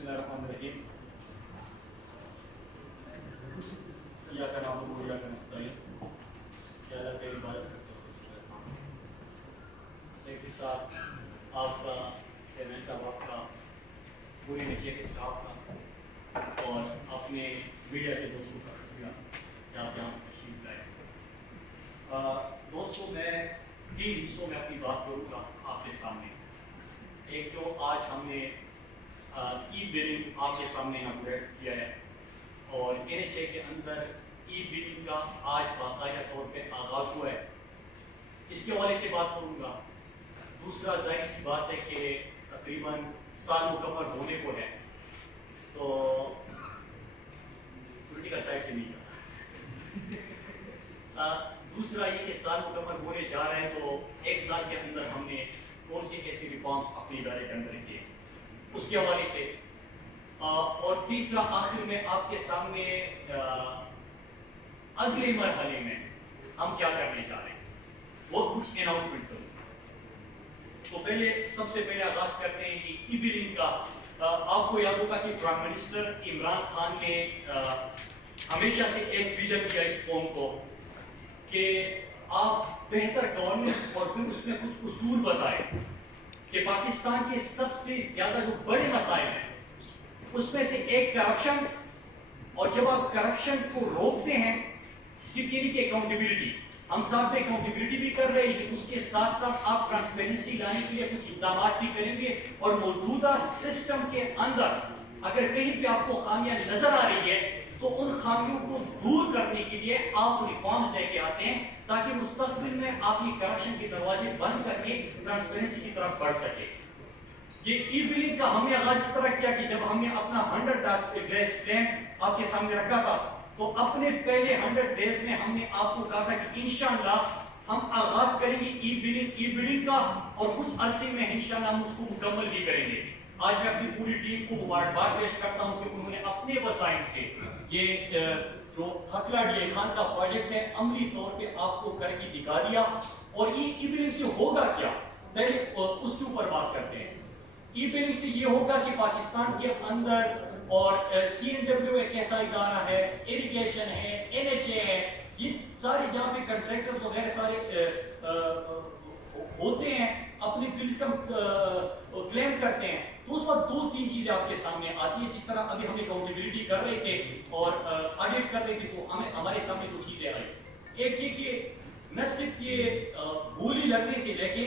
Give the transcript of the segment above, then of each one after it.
बिस्मिल्लाहिर्रहमानिर्रहीम। इय्याका नअबुदु व इय्याका नस्तईन। या अल्लाह तेरी इबादत करते हैं। सेक्रेटरी साहब आपका, चेयरमैन साहब आपका, पूरे नीचे के स्टाफ का और अपने मीडिया के दोस्तों का शुक्रिया कि आप यहाँ तशरीफ लाए। दोस्तों, मैं 3 हिस्सों में अपनी बात करूँगा आपके सामने। एक जो आज हमने ई बिलिंग आपके सामने इनॉग्रेट किया है और NHA के अंदर ई बिलिंग का आज बाकायदा तौर पे आगाज हुआ है, इसके हवाले से बात करूँगा। दूसरा, जाहिर सी बात है कि तकरीबन साल मुकम्मल होने को है, तो उल्टी का साइड से नहीं दूसरा ये कि साल मुकम्मल होने जा रहे हैं, तो एक साल के अंदर हमने कौन सी ऐसी रिफॉर्म्स अपने इदारे के अंदर किए उसके हवाले से, और तीसरा आखिर में आपके सामने अगले मरहले में हम क्या करने जा रहे हैं वो कुछ अनाउंसमेंट करूँ। तो सबसे पहले आगाज करते हैं कि ई बिलिंग का। आपको याद होगा कि प्राइम मिनिस्टर इमरान खान ने हमेशा से एक विजन किया इस कौम को कि आप बेहतर गवर्नेंस और फिर उसमें कुछ उसूल बताए कि पाकिस्तान के सबसे ज्यादा जो बड़े मसाइल हैं उसमें से एक करप्शन, और जब आप करप्शन को रोकते हैं, सिर्फ ये नहीं कि अकाउंटेबिलिटी, हम साथ में अकाउंटेबिलिटी भी कर रहे हैं, लेकिन उसके साथ साथ आप ट्रांसपेरेंसी लाने के लिए कुछ इकदाम भी करेंगे और मौजूदा सिस्टम के अंदर अगर कहीं पे आपको खामियां नजर आ रही है तो उन खामियों को दूर करने के लिए आप रिफॉर्म्स लेके आते हैं ताकि मुस्तकबिल में आप ये करप्शन के दरवाजे बंद करके ट्रांसपेरेंसी की तरफ बढ़ सके। ये ई बिलिंग का हमने आगाज इस तरह किया कि जब हमने अपना 100 डेज प्लान आपके सामने रखा था, तो अपने पहले 100 डेज में हमने आपको कहा था कि इंशाअल्लाह हम आगाज करेंगे ई बिलिंग का और कुछ अरसे में इंशाअल्लाह हम उसको मुकम्मल भी करेंगे। आज मैं अपनी पूरी टीम को मुबारकबाद पेश करता हूं कि उन्होंने अपने वसाइल से ये जो हकला डीए खान का प्रोजेक्ट है अमली तौर पे आपको करके दिखा दिया। और ई बिलिंग से होगा क्या, पहले उसके ऊपर बात करते हैं। ई बिलिंग से ये होगा कि पाकिस्तान के अंदर और CNW एक ऐसा इदारा है, इरिगेशन है, NHA है, ये सारे जहाँ पे कंट्रैक्टर्स वगैरह सारे होते हैं, अपनी इनकम क्लेम करते हैं, तो उस वक्त 2-3 चीजें आपके सामने आती है। जिस तरह अभी हम अकाउंटेबिलिटी कर रहे थे और ऑडिट कर रहे थे, तो हमारे सामने 2 चीजें आई। एक ये कि न सिर्फ ये बोली लगने से लेके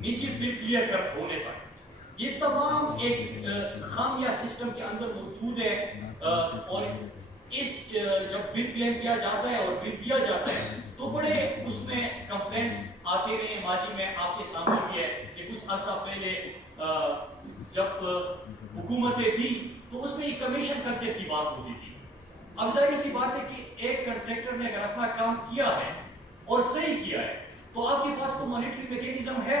नीचे बिल क्लियर कर होने तक ये तमाम एक खामिया सिस्टम के अंदर मौजूद है। और इस जब बिल क्लेम किया जाता है और बिल दिया जाता है तो बड़े उसमें कंप्लेंट्स आते रहे। माजी में आपके सामने भी है कि कुछ अर्सा पहले जब हुकूमतें थी तो उसमें एक कमीशन खर्चे की बात होती थी। अब जाहिर सी बात है कि एक कंट्रैक्टर ने अगर अपना काम किया है और सही किया है तो आपके पास तो मॉनिटरिंग मैकेनिज्म है।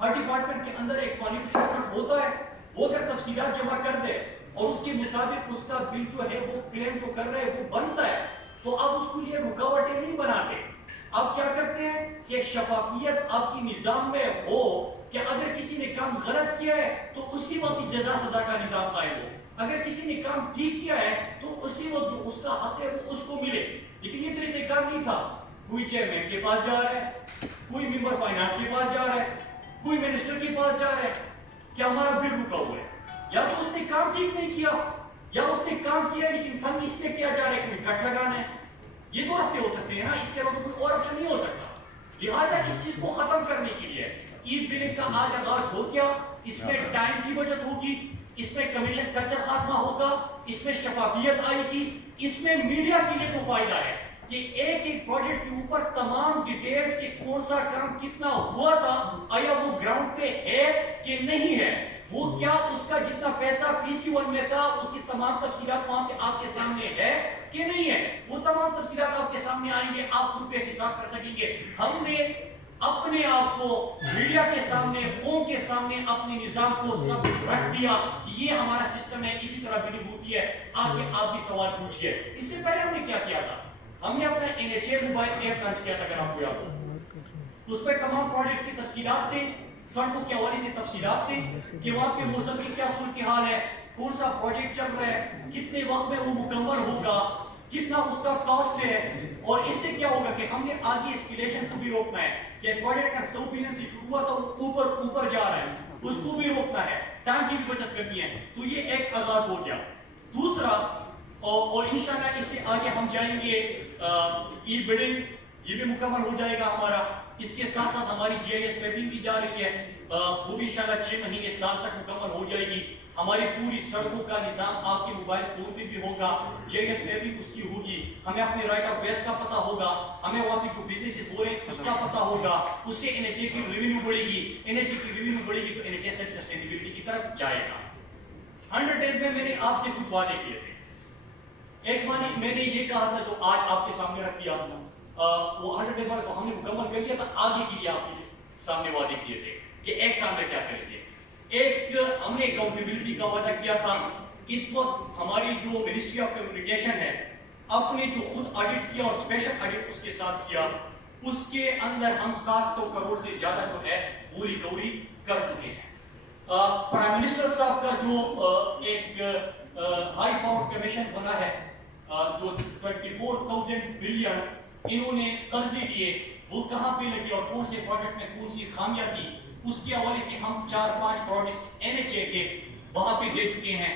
हर डिपार्टमेंट के अंदर एक मॉनिटरिंग होता है, वो अगर तफसीलात जमा कर दे और उसके मुताबिक उसका बिल जो है वो क्लेम जो कर रहे हैं वो बनता है, तो आप उसके लिए रुकावटें नहीं बनाते। आप क्या करते हैं कि एक शफाफियत आपकी निजाम में हो कि अगर किसी ने काम गलत किया है तो उसी वक्त जजा सजा का निजाम कायम हो, अगर किसी ने काम ठीक किया है तो उसी वक्त जो उसका हक है वो उसको मिले। लेकिन ये तरीका नहीं था। कोई चेयरमैन के पास जा रहा है, कोई मेंबर फाइनेंस के पास जा रहा है, कोई मिनिस्टर के पास जा रहा है कि हमारा बिल रुका हुआ है, या तो उसने काम ठीक नहीं किया या उसने काम किया लेकिन फंड इसलिए किया जा रहा है कि कट लगाना है। ये दो रास्ते हो सकते हैं ना, इसके अलावा कोई और ऑप्शन नहीं हो सकता। लिहाजा इस चीज को खत्म करने के लिए ई बिलिंग का आज आगाज हो गया। इसमें टाइम की बचत होगी, इसमें कमीशन कल्चर खात्मा होगा, इसमें शफाफियत आएगी, इसमें मीडिया के लिए तो फायदा है कि एक प्रोजेक्ट के ऊपर तमाम डिटेल्स के कौन सा काम कितना हुआ था, आया वो ग्राउंड पे है कि नहीं है, वो क्या उसका जितना पैसा PC1 में था उसकी तमाम तफसीलात वहां पे आपके सामने है कि नहीं है, वो तमाम तफसीलात आपके सामने आएंगे, आप रुपये हिसाब कर सकेंगे। हमने अपने आप को मीडिया के सामने, कौम के सामने अपने निजाम को सब रख दिया कि ये हमारा सिस्टम है, इसी तरह बिलिंग होती है। आगे आप भी सवाल पूछिए। इससे पहले हमने क्या किया था, हमने अपना NHA मोबाइल ऐप लॉन्च किया था, अगर आपको याद हो। उसमें तमाम प्रोजेक्ट्स की तफसीलात थी, सड़कों के हवाले से तफसीलात थी कि वहां पे मौसम की क्या सूरत हाल है, कौन सा प्रोजेक्ट चल रहा है, कितने वक्त में वो मुकम्मल होगा, कितना उसका कॉस्ट है, और इससे क्या होगा कि हमने आगे एस्केलेशन को भी रोकना है कि प्रोजेक्ट अगर 100 बिलियन से शुरू हुआ तो ऊपर जा रहा है, उसको भी रोकना है, टाइम की भी बचत करनी है। तो ये एक आगाज हो गया। दूसरा और इंशाल्लाह इससे आगे हम जाएंगे, ई बिल्डिंग ये भी मुकम्मल हो जाएगा हमारा। इसके साथ साथ हमारी GIS मैपिंग भी जा रही है, वो भी इंशाल्लाह 6 महीने साल तक मुकम्मल हो जाएगी। हमारी पूरी सड़कों का निजाम आपके मोबाइल फोन पे भी होगा, GIS मैपिंग उसकी होगी, हमें अपने राइट ऑफ वेस्ट का पता होगा, हमें वहाँ पे जो बिजनेसेस हो रहे हैं उसका पता होगा, उससे NHA की रेवेन्यू बढ़ेगी, NHA की रेवेन्यू बढ़ेगी तो NHA सस्टेनेबिलिटी की तरफ जाएगा। 100 डेज में मैंने आपसे कुछ वादे किए थे। एक मैंने ये कहा था जो आज आपके सामने रख दिया, वो 100 डेज वाला तो हमने मुकम्मल कर लिया था, आगे के लिए आपके सामने वादे किए थे कि एक साल में क्या करेंगे। एक हमने अकाउंटेबिलिटी का वादा किया था। इस वक्त हमारी जो मिनिस्ट्री ऑफ कम्युनिकेशन है, अपने जो खुद ऑडिट किया और स्पेशल ऑडिट उसके साथ किया, उसके अंदर हम 700 करोड़ से ज्यादा जो है वो रिकवरी कर चुके हैं। प्राइम मिनिस्टर साहब का जो एक हाई पावर कमीशन बना है, जो 24,000 बिलियन इन्होंने कर्जे लिए, वो कहां पे लगे और कौन से प्रोजेक्ट में कौन सी खामियां थी, उसके हवाले से हम 4-5 प्रोजेक्ट NHA के वहां पे दे चुके हैं।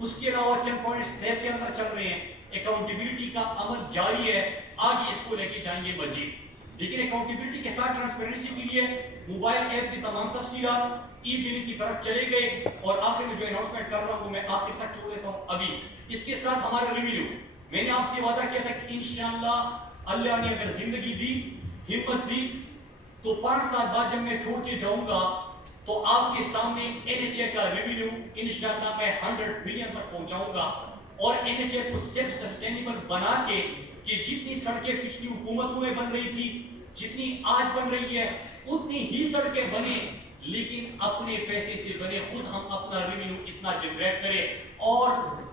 उसके अलावा चंद प्रोजेक्ट स्लैब के अंदर चल रहे हैं। अकाउंटेबिलिटी का अमल जारी है, आगे इसको लेके जाएंगे मजीद। लेकिन अकाउंटेबिलिटी के साथ ट्रांसपेरेंसी के लिए मोबाइल ऐप की तमाम तफसीलात ई बिलिंग की तरफ चले गए, और आखिर में जो अनाउंसमेंट कर रहा हूं मैं आखिर तक छोड़ देता हूं अभी। इसके साथ हमारा रिव्यू, मैंने आपसे वादा किया था कि इंशाअल्लाह अल्लाह ने अगर जिंदगी दी, हिम्मत दी, तो 5 साल बाद जब मैं छोड़ के जाऊंगा तो आपके सामने NHA का रेवेन्यू इंशाअल्लाह मैं 100 बिलियन तक पहुंचाऊंगा, और NHA को सेल्फ सस्टेनेबल बना के कि जितनी सड़कें पिछली हुकूमतों में बन रही थी, जितनी आज बन रही है, उतनी ही सड़कें बने, लेकिन अपने पैसे से बने, खुद हम अपना रेवेन्यू इतना जनरेट करें, और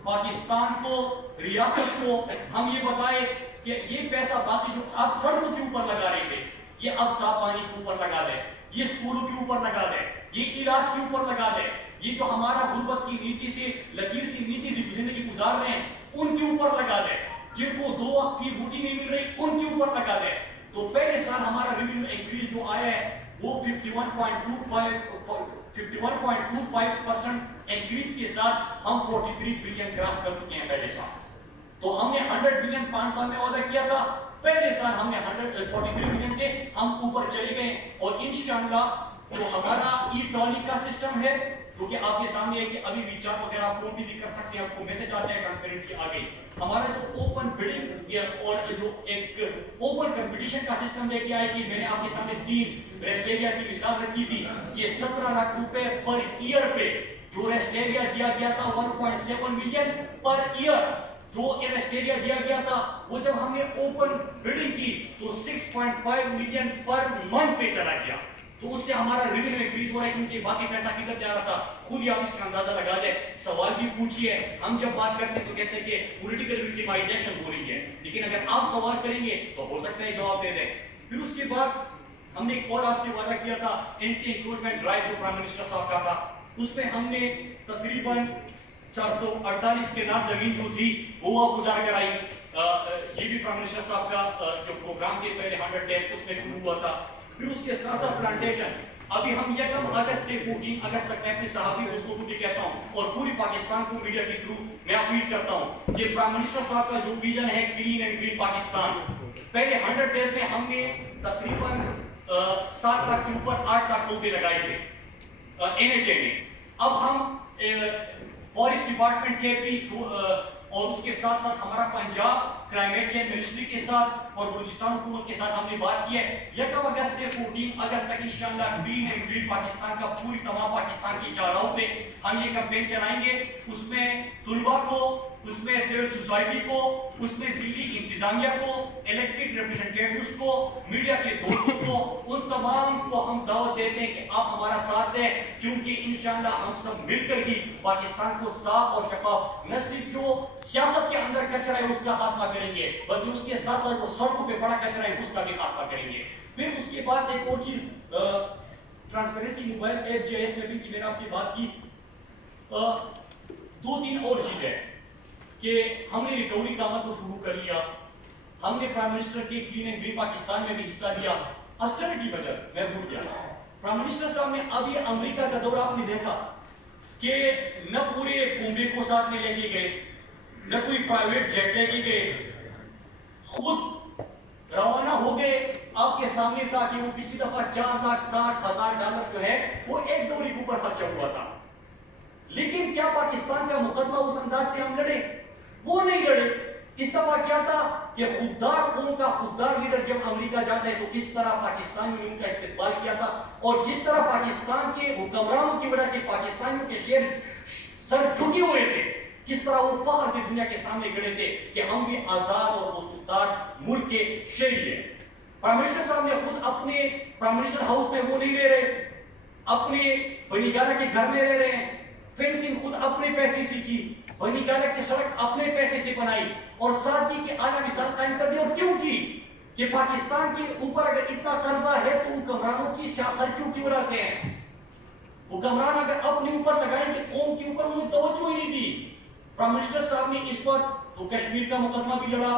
पाकिस्तान को, रियासत को हम ये बताए कि ये पैसा बाकी जो आप सड़कों के ऊपर लगा रहे थे, ये अब साफ पानी के ऊपर लगा दे, ये स्कूलों के ऊपर लगा दे, ये इलाज के ऊपर लगा दे, ये जो हमारा गुर्बत की नीचे से लकीर से नीचे से जिंदगी गुजार रहे हैं उनके ऊपर लगा दे, जिनको 2 वक्त की रोटी नहीं मिल रही उनके ऊपर लगा दे। तो पहले साल हमारा रेवेन्यू इंक्रीज जो आया है वो 51.25% इंक्रीज के साथ हम 43 बिलियन क्रॉस कर चुके हैं पहले साल। तो हमने 100 बिलियन 5 साल में वादा किया था, पहले साल हमने 143 बिलियन से हम ऊपर चले गए, और इंशाअल्लाह जो हमारा ई-टॉली का सिस्टम है, जो कि आपके सामने है कि अभी रिचार्ज वगैरह आप फोन भी कर सकते हैं, आपको मैसेज आते हैं, ट्रांसपेरेंसी आ गई। हमारा जो ओपन बिडिंग और जो एक ओपन कंपटीशन का सिस्टम लेके आए कि मैंने आपके सामने 3 रेस्टेरिया की मिसाल रखी थी कि 17 लाख रुपए पर ईयर पे जो रेस्टेरिया दिया गया था 1.7 मिलियन पर ईयर जो रेस्टेरिया दिया गया था, वो जब हमने ओपन बिडिंग की तो 6.5 मिलियन पर मंथ पे चला गया। तो उससे हमारा रेवेन्यू इंक्रीज हो रहा है, क्योंकि बाकी पैसा किधर जा रहा था खुद ही आप इसका अंदाजा लगा जाए। सवाल भी पूछिए, हम जब बात करते हैं तो कहते हैं कि पॉलिटिकल विक्टिमाइजेशन हो रही है, लेकिन अगर आप सवाल करेंगे तो हो सकता है जवाब दे दें। फिर उसके बाद हमने एक और आपसे वादा किया था एंटी इंक्रूजमेंट ड्राइव जो प्राइम मिनिस्टर साहब का था, उसमें हमने तकरीबन 448 के नाम जमीन जो थी वो आप गुजार कर आई। ये भी प्राइम मिनिस्टर साहब का जो प्रोग्राम के पहले 100 डेज उसमें शुरू हुआ था। फिर उसके साथ साथ प्लांटेशन, अभी हम 1 अगस्त से 14 अगस्त तक मैं अपने सहाफी दोस्तों को भी कहता हूं और पूरी पाकिस्तान को मीडिया के थ्रू मैं अपील करता हूं कि प्राइम मिनिस्टर साहब का जो विजन है क्लीन एंड ग्रीन पाकिस्तान, पहले 100 डेज में हमने तकरीबन 7 लाख से ऊपर 8 लाख पौधे लगाए थे NHA में। अब हम फॉरेस्ट डिपार्टमेंट के भी और उसके साथ साथ हमारा पंजाब क्लाइमेट चेंज मिनिस्ट्री के साथ और बलूचिस्तान हुकूमत के साथ हमने बात की है 1 अगस्त से 14 अगस्त तक इंशाअल्लाह ग्रीन एंड ग्रीन पाकिस्तान का पूरी तमाम पाकिस्तान की चौराहों पे हम ये कैंपेन चलाएंगे। उसमें तुलबा को, उसमें सिविल सोसाइटी को, उसमें जिली इंतजामिया को, इलेक्टेड रिप्रेजेंटेटिव्स को, मीडिया के दोस्तों को, उन तमाम को हम दावत देते हैं कि आप हमारा साथ दें, क्योंकि इंशाअल्लाह हम सब मिलकर ही पाकिस्तान को साफ और शफाफ, न सिर्फ जो सियासत के अंदर कचरा है उसका खात्मा करेंगे, बल्कि उसके साथ साथ जो सड़कों पे बड़ा कचरा है उसका भी खात्मा करेंगे। फिर उसके बाद एक और चीज, transparency mobile app GIS mapping की मैंने आपसे बात की, दो तीन और चीजें कि हमने रिकवरी का अमल तो शुरू कर लिया, हमने प्राइम मिनिस्टर के क्लीन एंड ग्रीन पाकिस्तान में भी हिस्सा लिया, ऑस्टेरिटी बजट मैं भूल गया। प्राइम मिनिस्टर साहब ने अब ये अमेरिका का दौरा आपने देखा कि न पूरे बॉम्बे को साथ में लेके गए, न कोई प्राइवेट जेट लेके गए, खुद रवाना हो गए आपके सामने था कि वो पिछली दफा $4,60,000 जो है वो एक दौरे के ऊपर खर्चा हुआ था। लेकिन क्या पाकिस्तान का मुकदमा उस अंदाज से हम लड़े? वो नहीं लड़े। इस दफा क्या था कि खुददार कौम का खुददार लीडर जब अमेरिका जाता है तो किस तरह पाकिस्तान ने उनका इस्तेमाल किया था, और जिस तरह पाकिस्तान के हुक्मरानों की वजह से पाकिस्तानियों के शेर सर झुके हुए थे, किस तरह वो फख्र से दुनिया के सामने खड़े थे कि हम भी आजाद और खुददार मुल्क के शेर हैं। प्राइम मिनिस्टर साहब ने खुद अपने प्राइम मिनिस्टर हाउस में वो नहीं रह रहे, अपने बनीगाना के घर में रह रहे हैं, फेंसिंग खुद अपने पैसे से की, बनीगाना की सड़क अपने पैसे से बनाई और सादगी की आला मिसाल कायम कर दी। और क्यों की? कि पाकिस्तान के ऊपर अगर इतना कर्जा है तो हुक्मरानों की खर्चों की वजह से है। हुक्मरान अगर अपने ऊपर लगाएंगे कौम के ऊपर उन्होंने तवज्जो ही नहीं दी। प्राइम मिनिस्टर साहब ने इस वक्त तो कश्मीर का मुकदमा भी लड़ा,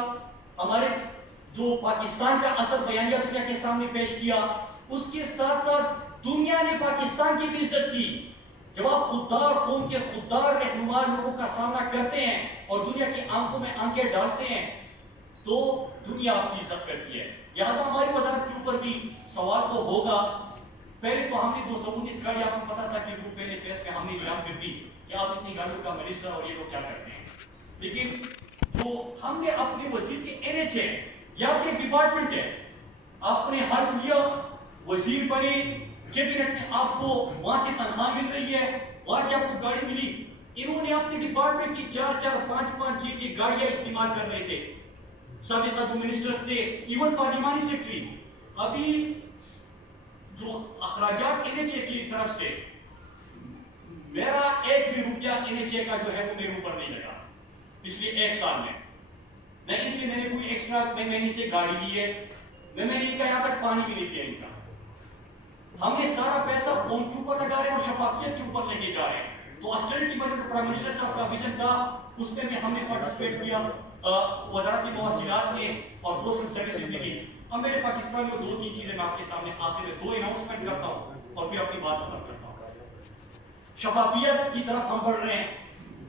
हमारे जो पाकिस्तान का असर बयानिया दुनिया के सामने पेश किया, उसके साथ साथ दुनिया ने पाकिस्तान की भी इज्जत की। जब आप खुददार कौम के खुददार रहनुमा लोगों का सामना करते हैं और दुनिया की आंखों में आंखें डालते हैं तो दुनिया आपकी इज्जत करती है। लिहाजा हमारी वजारत के ऊपर भी सवाल तो होगा। पहले तो हमने 219 गाड़ी, आपको पता था कि वो पहले प्रेस में हमने इलान कर दी कि आप इतनी गाड़ियों का मिनिस्टर और ये लोग क्या करते हैं। लेकिन जो हमने अपने वजीर के NHA या आपके डिपार्टमेंट है, आपने हल्फ लिया, वजीर बने, कैबिनेट में आपको वहां से तनख्वाह मिल रही है, वहां से आपको गाड़ी मिली, इन्होंने अपने डिपार्टमेंट की 4-4, 5-5, 6-6 गाड़ियां इस्तेमाल कर रहे थे। साबिता जो मिनिस्टर्स थे, इवन पार्लिमानी सेक्रेटरी, अभी जो अखराजात NHA की तरफ से मेरा एक भी रुपया NHA का जो है वो मेरे ऊपर नहीं लगा पिछले 1 साल में। न इनसे मैंने कोई एक्स्ट्रा मैंने इनसे गाड़ी ली है, मैंने इनका यहाँ तक पानी भी नहीं दिया इनका। हमने सारा पैसा कौम के ऊपर लगा रहे हैं और शफाफियत के ऊपर लेके जा रहे हैं। तो ऑस्टेरिटी बजट प्राइम मिनिस्टर साहब का विजन था, उसमें भी हमने पार्टिसिपेट किया वजारती मवासिलात में और पोस्टल सर्विसेज में भी। अब मेरे पाकिस्तान में 2-3 चीजें मैं आपके सामने आखिर में 2 अनाउंसमेंट करता हूँ और फिर अपनी बात खत्म करता हूँ। शफाफियत की तरफ हम बढ़ रहे हैं,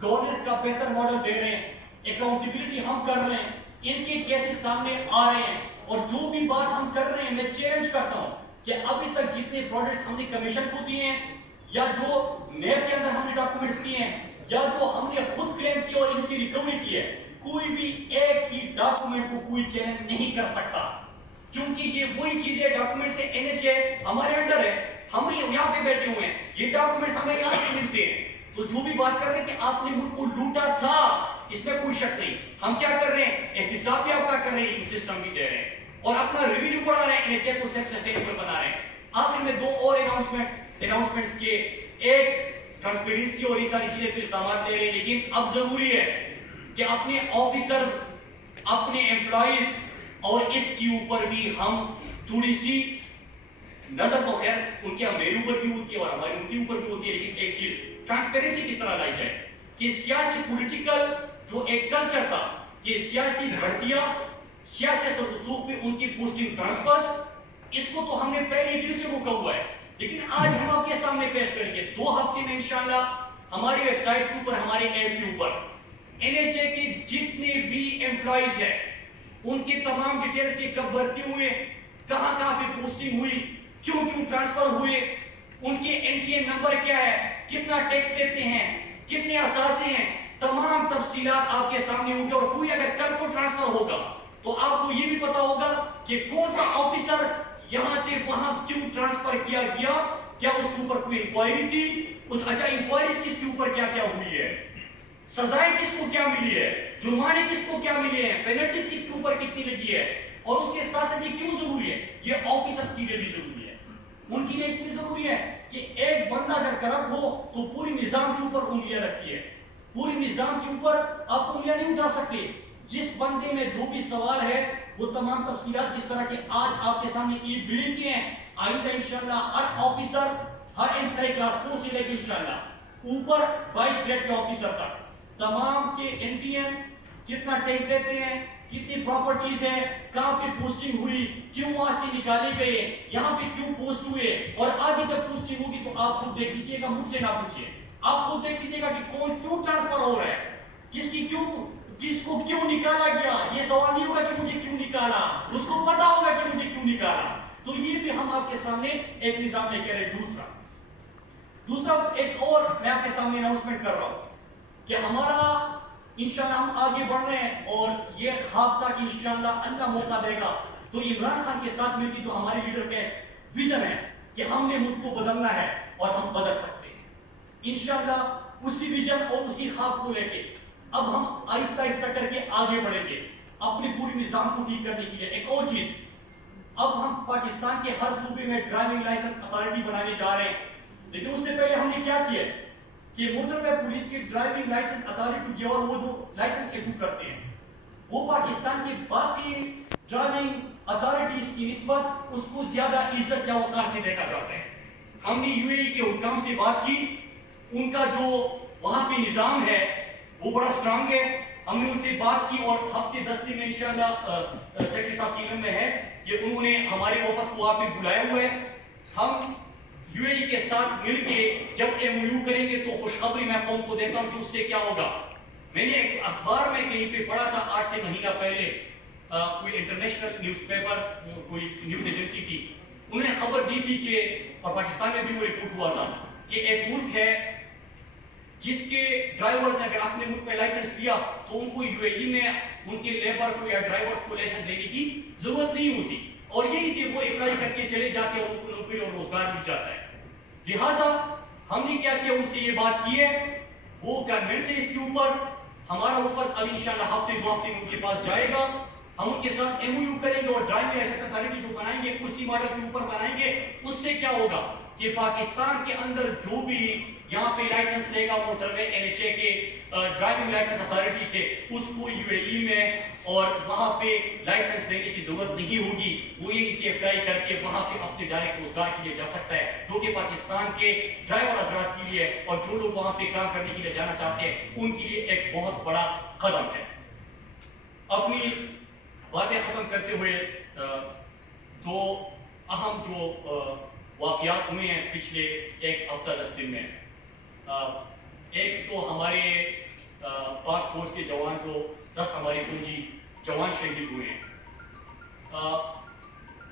गवर्नेंस का बेहतर मॉडल दे रहे हैं, अकाउंटेबिलिटी हम कर रहे हैं, इनके केसेस सामने आ रहे हैं। और जो भी बात हम कर रहे हैं मैं चैलेंज करता हूं कि अभी तक जितने प्रोडक्ट्स हमने कमीशन को दिए हैं या जो नेट के अंदर हमने डॉक्यूमेंट्स दिए हैं या जो हमने खुद क्लेम किया और इनकी रिकवरी की है, कोई भी एक ही डॉक्यूमेंट को कोई चैलेंज नहीं कर सकता, क्योंकि ये वही चीजें डॉक्यूमेंट से NHA हमारे अंडर है, हम यहाँ पे बैठे हुए हैं, ये डॉक्यूमेंट्स हमें यहाँ से मिलते हैं। तो जो भी बात कर रहे हैं कि आपने मुल्क को लूटा था, इसमें कोई शक नहीं। हम क्या कर रहे हैं, एहतिसाब भी आपका कर रहे हैं, सिस्टम भी दे रहे हैं और अपना रिवेन्यू बढ़ा रहे हैं, NHA को सेल्फ सस्टेनेबल बना रहे हैं। आखिर में 2 और अनाउंसमेंट्स के, एक ट्रांसपेरेंसी और ये सारी चीजें तो इल्जाम दे रहे हैं, लेकिन अब जरूरी है कि अपने ऑफिसर्स, अपने एम्प्लॉइज और इसके ऊपर भी हम थोड़ी सी नजर, तो खैर उनके मेरे ऊपर भी होती है और हमारी उनके ऊपर भी होती है, लेकिन एक चीज ट्रांसपेरेंसी किस तरह लाई जाए कि सियासी पॉलिटिकल जो एक कल्चर था कि सियासी भर्तियां, सियासत और रसूख पे उनकी पोस्टिंग ट्रांसफर, इसको तो हमने पहले दिन से रोका हुआ है, लेकिन आज हम आपके सामने पेश करेंगे। 2 हफ्ते में इंशाल्लाह हमारी वेबसाइट के ऊपर, हमारे ऐप के ऊपर NHA के जितने भी एम्प्लॉइज है उनकी तमाम डिटेल्स की कब भर्ती हुए, कहां पे पोस्टिंग हुई, क्यों ट्रांसफर हुए, उनके NTA नंबर क्या है, कितना टैक्स देते हैं, कितने असासे हैं, तमाम तफसीलात आपके सामने होंगे। और कोई अगर कल को ट्रांसफर होगा तो आपको ये भी पता होगा कि कौन सा ऑफिसर यहां से वहां क्यों ट्रांसफर किया गया, क्या उसके ऊपर कोई इंक्वायरी थी, उस अच्छा इंक्वायरीज किसके ऊपर क्या क्या हुई है, सजाएं किसको क्या मिली है, जुर्माने किसको क्या मिले हैं, पेनल्टीज किसके ऊपर कितनी लगी है। और उसके साथ साथ ये क्यों जरूरी है, ये ऑफिसर्स के लिए भी जरूरी है, उनके लिए इसलिए जरूरी है कि एक बंदा अगर करप्ट हो तो पूरी निजाम के ऊपर उंगलियां रखती है, पूरी निजाम के ऊपर आप उंगलियां नहीं उठा सकते। जिस बंदे में जो भी सवाल है वो तमाम तफसीलात जिस तरह के आज आपके सामने ई बिल्डिंग की हैं, आइंदा इंशाल्लाह हर ऑफिसर, हर एम्प्लॉय क्लास 4 से लेकर इंशाल्लाह ऊपर 22 ग्रेड के ऑफिसर तक तमाम के इंडियन कितना टैक्स देते हैं, कितनी प्रॉपर्टीज है, कहां पे पोस्टिंग हुई, क्यों वहां से निकाले गए, यहाँ पे क्यों पोस्ट हुए, और आगे जब पोस्टिंग होगी तो आप खुद देख लीजिएगा, मुझसे ना पूछिए, आप खुद देख लीजिएगा कि कौन क्यों ट्रांसफर हो रहा है, किसको क्यों निकाला गया। ये सवाल नहीं होगा कि मुझे क्यों निकाला, उसको पता होगा कि मुझे क्यों निकाला। तो ये भी हम आपके सामने एक निजाम लेके रहे। दूसरा एक और मैं आपके सामने अनाउंसमेंट कर रहा हूं कि हमारा इंशाल्लाह हम आगे बढ़ रहे हैं, और ये ख्वाब था कि इंशाल्लाह अल्लाह मौका देगा तो इमरान खान के साथ मिलकर जो हमारे लीडर के विजन है कि हमने मुल्क को बदलना है और हम बदल सकते हैं, इंशाल्लाह उसी विजन और उसी ख्वाब को लेके अब हम आहिस्ता आहिस्ता करके आगे बढ़ेंगे अपने पूरे निजाम को ठीक करने के लिए। एक और चीज, अब हम पाकिस्तान के हर सूबे में ड्राइविंग लाइसेंस अथॉरिटी बनाने जा रहे हैं, लेकिन उससे पहले हमने क्या किया कि मोटरवे पुलिस की ड्राइविंग लाइसेंस अथॉरिटी जो और वो जो लाइसेंस इशू करते हैं वो पाकिस्तान के बाकी ड्राइविंग अथॉरिटीज की निस्बत उसको ज्यादा इज्जत या वकार से देखा जाता है। हमने यूएई के हुक्काम से बात की, उनका जो वहां पे निजाम है वो बड़ा स्ट्रांग है, हमने उनसे बात की और हफ्ते 10 दिन में इंशाल्लाह सेक्रेटरी साहब की में है कि उन्होंने हमारे वफद को वहां पे बुलाया हुआ है। हम यूएई के साथ मिलके जब एमओयू करेंगे तो खुशखबरी मैं कौम को देता हूं कि उससे क्या होगा। मैंने एक अखबार में कहीं पे पढ़ा था 8 से महीना पहले, कोई इंटरनेशनल न्यूज़पेपर, कोई न्यूज एजेंसी थी, उन्होंने खबर दी थी कि, और पाकिस्तान में भी वो रिपोर्ट हुआ था कि एक मुल्क है जिसके ड्राइवर ने अगर अपने मुल्क में लाइसेंस लिया तो उनको यूएई में उनके लेबर को या ड्राइवर्स को लाइसेंस देने की जरूरत नहीं होती, और यही से वो अप्लाई करके चले जाते हैं और उनको नौकरी और रोजगार मिल जाता है। लिहाजा हमने क्या किया, उनसे ये बात की है, वो कन्वेंस से इसके ऊपर हमारा वफद अभी इंशाल्लाह हफ्ते 2 हफ्ते में उनके पास जाएगा, हम उनके साथ एमओयू करेंगे और ड्राइविंग लाइसेंस अथॉरिटी जो बनाएंगे उसी मॉडल के ऊपर बनाएंगे। उससे क्या होगा कि पाकिस्तान के अंदर जो भी यहाँ पे लाइसेंस लेगा मोटरवे एनएचए के ड्राइविंग लाइसेंस अथॉरिटी से, उसको यूएई में और वहां पे लाइसेंस देने की जरूरत नहीं होगी, वो यही से अप्लाई करके वहां पे अपने डायरेक्ट रोजगार के लिए जा सकता है, जो कि पाकिस्तान के ड्राइवर हजरात के लिए और जो लोग वहां पे काम करने के लिए जाना चाहते हैं उनके लिए एक बहुत बड़ा कदम है। अपनी बातें खत्म करते हुए दो अहम जो वाकयात हुए हैं पिछले एक हफ्ता 10 दिन में, एक तो हमारे पाक फौज के जवान जो 10 हमारे फौजी जवान शहीद हुए हैं,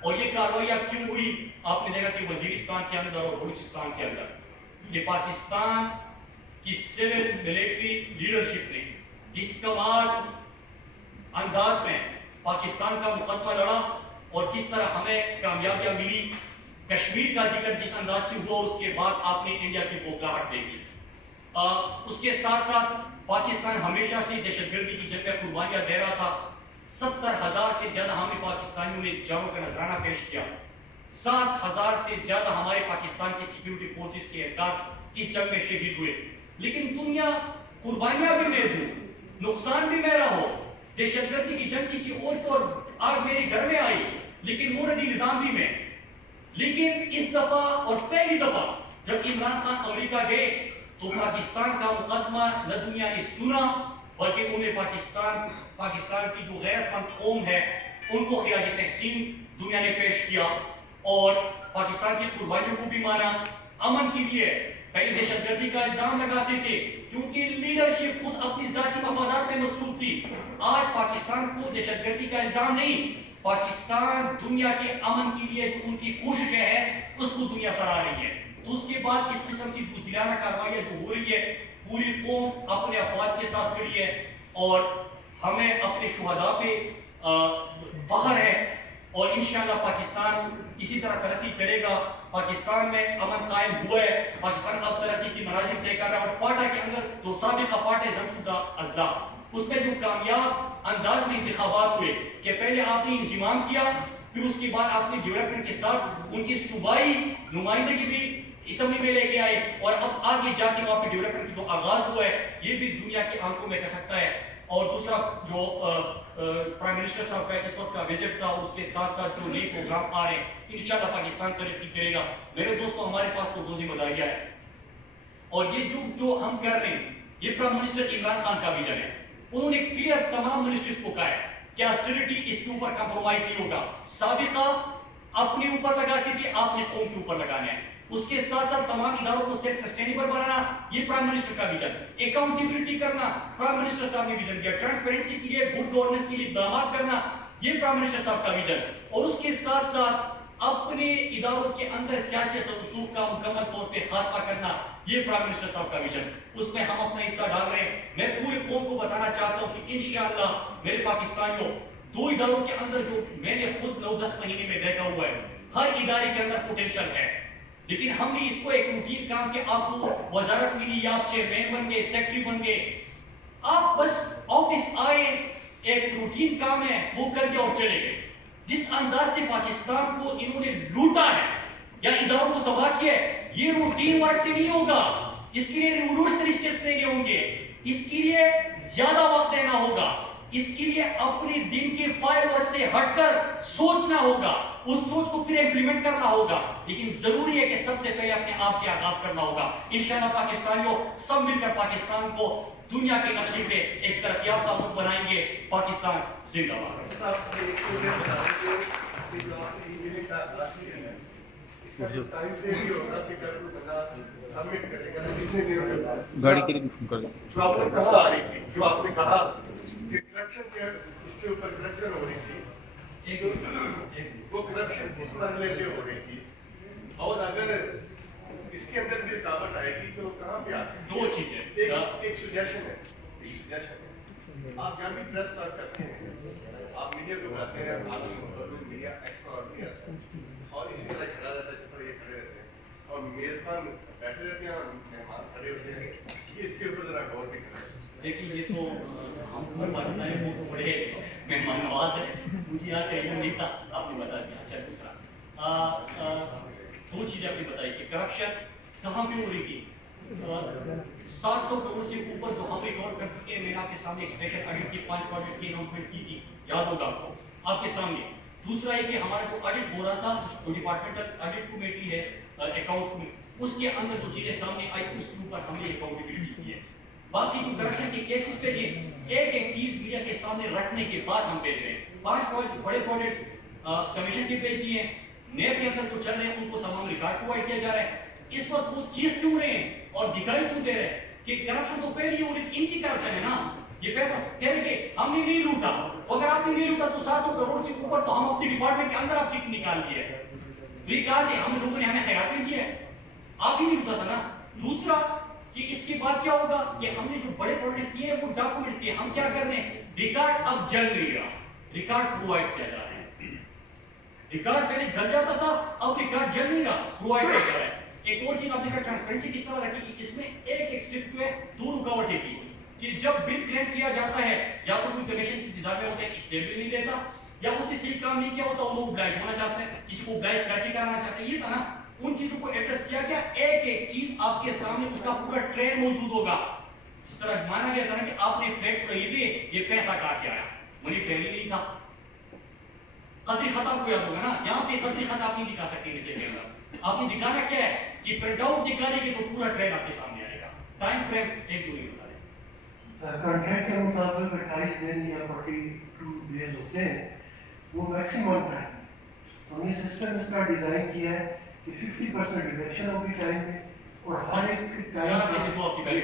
और ये कार्रवाई क्यों हुई, आपने देखा कि वजीरिस्तान के अंदर और बलूचिस्तान के अंदर ये पाकिस्तान की सिविल मिलिट्री लीडरशिप ने इस कमाल अंदाज में पाकिस्तान का मुकदमा लड़ा और किस तरह हमें कामयाबियां मिली। कश्मीर का जिक्र जिस अंदाज से हुआ उसके बाद आपने इंडिया की बोखलाहट देखी। उसके साथ साथ पाकिस्तान हमेशा से दहशतगर्दी की जंग में कुर्बानियां दे रहा था। 70,000 से ज्यादा हमें पाकिस्तानियों ने जानों का नजराना पेश किया। 7,000 से ज्यादा हमारे पाकिस्तान के सिक्योरिटी फोर्सेस के एहलकार इस जंग में शहीद हुए। लेकिन दुनिया कुर्बानियां भी मैं दूं, नुकसान भी मेरा हो, दहशतगर्दी की जंग किसी और को आग मेरे घर में आई, लेकिन मोरदी निजाम भी में। लेकिन इस दफा और पहली दफा जब इमरान खान अमेरिका गए तो पाकिस्तान का मुकदमा न दुनिया ने सुना, बल्कि उन्हें पाकिस्तान की जो गैरतमंद कौम है उनको खिराज तहसीन दुनिया ने पेश किया और पाकिस्तान की कुर्बानियों को भी माना। अमन के लिए पहले दहशतगर्दी का इल्जाम लगाते थे क्योंकि लीडरशिप खुद अपनी जाती मफादात में मसरूफ थी। आज पाकिस्तान को दहशतगर्दी का इल्जाम नहीं, पाकिस्तान दुनिया के अमन के लिए जो उनकी कोशिश है उसको दुनिया सराह रही है। तो उसके बाद इस किस्म की बुज़दिलाना कार्रवाइयां जो हो रही है, पूरी कौम अपने अफवाज के साथ खड़ी है और हमें अपने शुहदा पे फख्र है और इंशाअल्लाह पाकिस्तान इसी तरह तरक्की करेगा। पाकिस्तान में अमन कायम हुआ है, पाकिस्तान अब तरक्की की मनाजिल तय कर रहा है और पार्टा के अंदर जो साबिक़ा पार्टे जमशुदा अजला उसमें जो कामयाब अंदाज में इंतखाबात हुए कि पहले आपने इंतजाम किया, फिर उसके बाद आपने डेवलपमेंट के साथ उनकी सूबाई नुमाइंदगी भी असम्बली में लेके आए और अब आगे जाके वहां पे डेवलपमेंट की जो आगाज हुआ है ये भी दुनिया की आंखों में रख सकता है। और दूसरा जो प्राइम मिनिस्टर साहब का इस वक्त का विजिट था, उसके साथ का जो नए प्रोग्राम आ रहे हैं, इंशाल्लाह पाकिस्तान तरक्की करेगा। मेरे दोस्तों, हमारे पास तो दो जिम्मेदारियां है और ये जो हम कर रहे हैं یہ پرائم منسٹر عمران خان کا ویژن ہے. انہوں نے کلیئر تمام منسٹرز کو کہا ہے کہ آسٹریٹی اس کے اوپر کمپرومائز نہیں ہوگا. سابقہ اپنے اوپر لگاتی تھی, آپ نے قوم کے اوپر لگانا ہے. اس کے ساتھ ساتھ تمام اداروں کو سیلف سسٹینیبل بنانا, یہ پرائم منسٹر کا ویژن. اکاؤنٹیبلٹی کرنا, پرائم منسٹر صاحب نے ویژن دیا. ٹرانسپیرنسی کے لیے, گڈ گورننس کے لیے اقدامات کرنا, یہ پرائم منسٹر صاحب کا ویژن. اور اس کے ساتھ ساتھ اپنے اداروں کے اندر سیاسی رسوخ کا مکمل طور پہ خاتمہ کرنا, یہ پرائم منسٹر صاحب کا ویژن. اس میں ہم اپنا حصہ ڈال رہے ہیں. میں پوری قوم کو بتانا چاہتا ہوں کہ انشاءاللہ میرے پاکستانیوں, دو اداروں کے اندر جو میں نے خود 9-10 مہینے میں دیکھا ہوا ہے, ہر ادارے کے اندر پوٹینشل ہے, لیکن ہم نے اس کو ایک روٹین کام کہ آپ کو وزارت ملی, آپ چیئرمین بن گئے, سیکرٹری بن گئے, آپ بس آفس آئے, ایک روٹین کام ہے وہ کر کے اور چلے گئے. جس انداز سے پاکستان کو انہوں نے لوٹا ہے یا اداروں کو تباہ کیا ہے, یہ روٹین ورک سے نہیں ہوگا. اس کے لیے ریولوشنری اسٹیپس لینے ہوں گے, اس کے لیے زیادہ وقت دینا ہوگا, اس کے لیے اپنے دن کے فائل ورک سے ہٹ کر سوچنا ہوگا, اس سوچ کو پھر امپلیمنٹ کرنا ہوگا. لیکن ضروری ہے کہ سب سے پہلے اپنے آپ سے آغاز کرنا ہوگا. انشاءاللہ پاکستانیوں سب مل کر پاکستان کو دنیا کے نقشے پہ ایک ترقی یافتہ ملک بنائیں گے. پاکستان زندہ باد. گاڑی کے لیے فون کر دو. جو آپ نے کہا کہ کرپشن کے اس کے اوپر کرپشن ہو رہی تھی, وہ کرپشن اس مرحلے پہ ہو رہی تھی, اور اگر اس کے اندر بھی رکاوٹ آئے گی تو کہاں پہ آتی ہے؟ دو چیزیں. ایک سجیشن ہے, آپ جہاں بھی پریس اسٹارٹ کرتے ہیں, آپ میڈیا کو بلاتے ہیں, آپ میڈیا ایکسٹرا اور اسی طرح کھڑا رہتا ہے جس طرح یہ کھڑے رہتے ہیں, اور میزبان بیٹھے رہتے ہیں اور مہمان کھڑے ہوتے ہیں. یہ اس کے اوپر ذرا غور بھی کریں. لیکن یہ تو ہم پاکستانی کو بڑے مہمان نواز ہے, مجھے یہاں کا علم نہیں تھا, آپ نے بتا دیا. اچھا, دوسرا دو چیزیں آپ نے بتائی کہ کرپشن کہاں پہ ہو رہی تھی. 700 کروڑ سے اوپر جو ہم ریکارڈ کر چکے ہیں, میں نے آپ کے سامنے اسپیشل آڈٹ کی 5 پروجیکٹ کی اناؤنسمنٹ کی تھی, یاد ہوگا آپ کو, آپ کے سامنے. دوسرا ہے کہ ہمارا جو آڈٹ ہو رہا تھا, جو ڈپارٹمنٹل آڈٹ کمیٹی ہے اکاؤنٹس میں, اس کے اندر جو چیزیں سامنے آئی اس کے اوپر ہم نے اکاؤنٹیبلٹی کی ہے. باقی جو کرپشن کے کیسز پہ ایک ایک چیز میڈیا کے سامنے رکھنے کے بعد ہم بھیج رہے ہیں. 5 بڑے پروجیکٹس کمیشن کے بھیج دیے ہیں, نیب کے اندر جو چل رہے ہیں ان کو تمام ریکارڈ پرووائڈ کیا جا رہا ہے. اس وقت وہ چیخ کیوں رہے ہیں اور دکھائی کیوں دے رہے ہیں کہ کرپشن تو پہلے ہی ان کی کرپشن ہے نا, یہ پیسہ کہہ رہے کہ ہم نے نہیں لوٹا. اگر آپ نے نہیں لوٹا تو 700 کروڑ سے اوپر تو ہم اپنی ڈپارٹمنٹ کے اندر آپ چیک نکال دیے. یہ کہاں سے ہم لوگوں نے ہمیں خیرات نہیں کیا ہے, آپ ہی نہیں لوٹا تھا نا. دوسرا کہ اس کے بعد کیا ہوگا کہ ہم نے جو بڑے پروجیکٹ کیے وہ ڈاکومنٹ کیے, ہم کیا کر رہے ہیں, ریکارڈ اب جل نہیں رہا, ریکارڈ پرووائڈ کیا جا رہا ہے. ریکارڈ پہلے جل جاتا تھا, اب ریکارڈ جل نہیں رہا, پرووائڈ کیا جا رہا ہے. ایک اور چیز آپ نے کہا ٹرانسپیرنسی کس طرح رکھی کہ اس میں ایک اسٹیپ جو ہے 2 رکاوٹیں تھی کہ جب بل کلیم کیا جاتا ہے یا تو کوئی کمیشن کی انتظار میں ہوتا ہے اس لیے بل نہیں دیتا, یا اس نے صحیح کام نہیں کیا ہوتا, وہ لوگ بلائش ہونا چاہتے ہیں, کسی کو بلائش کرٹی کرانا چاہتے ہیں. یہ تھا نا, ان چیزوں کو ایڈریس کیا گیا. ایک ایک چیز آپ کے سامنے اس کا پورا ٹرین موجود ہوگا. اس طرح مانا گیا تھا نا کہ آپ نے فلیکس خریدے, یہ پیسہ کہاں سے آیا, منی ٹرین ہی نہیں تھا. قدری خط آپ کو یاد ہوگا نا, یہاں پہ قدری خط آپ نہیں دکھا سکتے نیچے کے اندر. آپ نے دکھانا کیا ہے کہ پرنٹ آؤٹ دکھانے کے تو پورا ٹرین آپ کے سامنے آئے گا. ٹائم فریم ایک دو نہیں بتا رہے. کنٹریکٹ کے مطابق 28 دن یا 42 ڈیز ہوتے ہیں, وہ میکسیمم ٹائم. ہم نے سسٹم اس کا ڈیزائن کیا ہے کہ 50% ریڈکشن ہوگی ٹائم میں, اور ہر ایک ٹائم آپ نے اکاؤنٹیبلٹی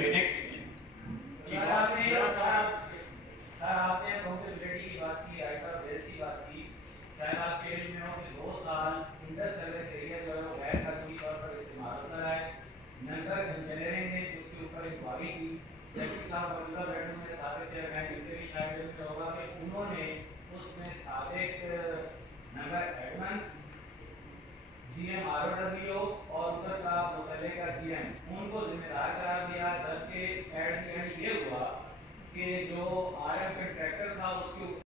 کی بات کی, آئٹا بیس کی بات کی, ٹائم آپ کے